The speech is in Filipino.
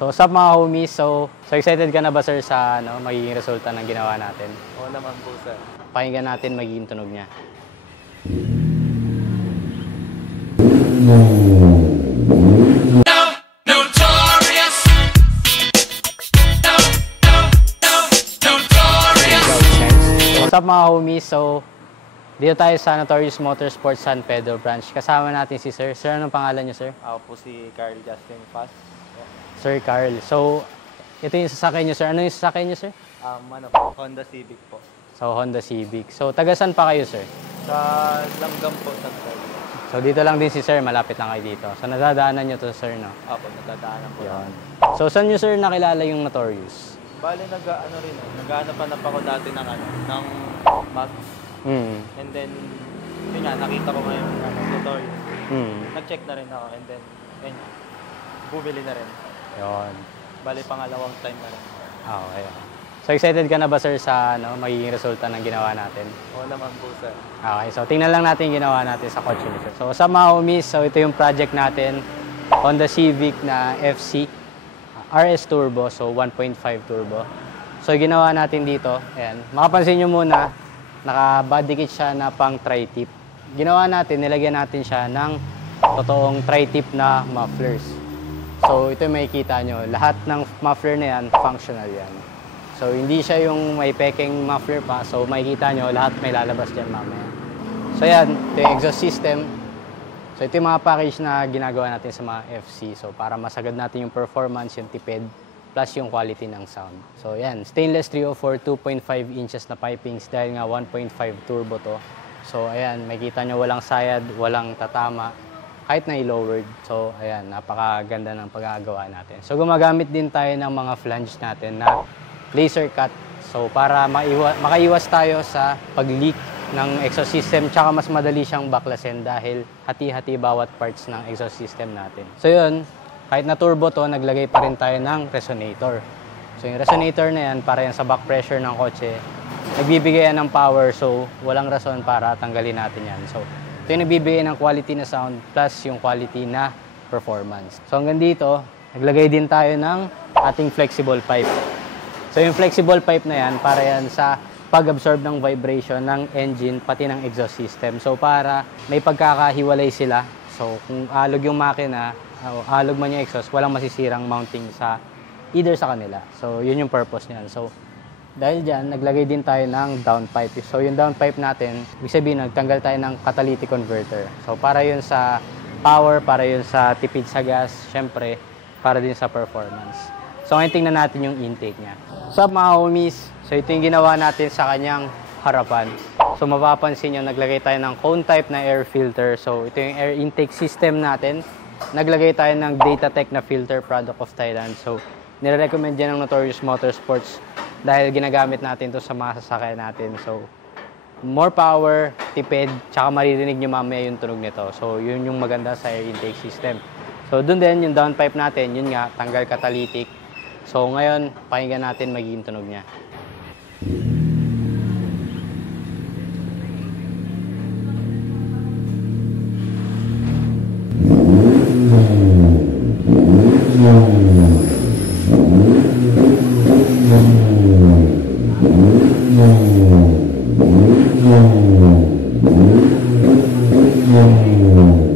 So, what's up mga homies? So excited ka na ba sir sa magiging resulta ng ginawa natin? Oo naman po sir. Pakinggan natin magiging tunog niya. What's up mga homies? So dito tayo sa Notorious Motorsports San Pedro branch. Kasama natin si sir. Sir, anong pangalan niyo sir? Ako po si Carl Justin Paz. Sir Carl. So, ito yung sasakyan niyo, sir. Ano yung sasakyan niyo, sir? Honda Civic po. So, Honda Civic. So, taga saan pa kayo, sir? Sa Langgam po, sa Sir. So, dito lang din si sir. Malapit lang kayo dito. So, nadadaanan niyo to, sir, no? Ako, nadadaanan po. Yun. So, saan niyo, sir, nakilala yung Notorious? Bale, nag-hanap ako dati ng bag. And then, yun nga, nakita ko ngayon Notorious. Nag-check na rin ako. And then, yun, bumili na rin. Yun. Bale, pangalawang time na rin. Okay. So, excited ka na ba, sir, sa magiging resulta ng ginawa natin? Oo naman po, sir. Okay. So, tingnan lang natin yung ginawa natin sa kotse ni sir. So, sa mga homies, so ito yung project natin. Honda Civic na FC. RS Turbo. So, 1.5 turbo. So, ginawa natin dito. Ayan. Makapansin nyo muna, naka-body kit siya na pang tri-tip. Ginawa natin, nilagyan natin siya ng totoong tri-tip na mufflers. So, ito yung makikita nyo. Lahat ng muffler na yan, functional yan. So, hindi siya yung may peking muffler pa. So, makikita nyo, lahat may lalabas dyan mamaya. So, yan. Ito yung exhaust system. So, ito yung mga package na ginagawa natin sa mga FC. So, para masagad natin yung performance, yung tipid, plus yung quality ng sound. So, yan. Stainless 304, 2.5 inches na pipings dahil nga 1.5 turbo to. So, ayan. Makikita nyo, walang sayad, walang tatama. Kahit na i-lowered. So, ayan, napakaganda ng pagkakagawa natin. So, gumagamit din tayo ng mga flange natin na laser cut. So, para makaiwas tayo sa pag-leak ng exhaust system, tsaka mas madali siyang baklasin dahil hati-hati bawat parts ng exhaust system natin. So, yun, kahit na turbo to, naglagay pa rin tayo ng resonator. So, yung resonator na yan, para yan sa back pressure ng kotse, nagbibigay yan ng power. So, walang rason para tanggalin natin yan. So, ito yung nagbibigay ng quality na sound plus yung quality na performance. So hanggang dito, naglagay din tayo ng ating flexible pipe. So yung flexible pipe na yan, para yan sa pag-absorb ng vibration ng engine pati ng exhaust system. So para may pagkakahiwalay sila. So kung alog yung makina, o alog man yung exhaust, walang masisirang mounting sa either sa kanila. So yun yung purpose niyan. So dahil dyan, naglagay din tayo ng downpipe. So, yung downpipe natin, ibig sabihin, nagtanggal tayo ng catalytic converter. So, para yun sa power, para yun sa tipid sa gas, syempre, para din sa performance. So, ngayon tingnan natin yung intake niya. So, mga homies, so ito yung ginawa natin sa kanyang harapan. So, mapapansin nyo, naglagay tayo ng cone type na air filter. So, ito yung air intake system natin. Naglagay tayo ng Datatech na filter, product of Thailand. So, nire-recommend yan ng Notorious Motorsports dahil ginagamit natin to sa mga sasakyan natin. So, more power, tipid, tsaka maririnig nyo mamaya yung tunog nito. So, yun yung maganda sa air intake system. So, dun din yung downpipe natin, yun nga, tanggal catalytic. So, ngayon, pakinggan natin magiging tunog niya. Yeah.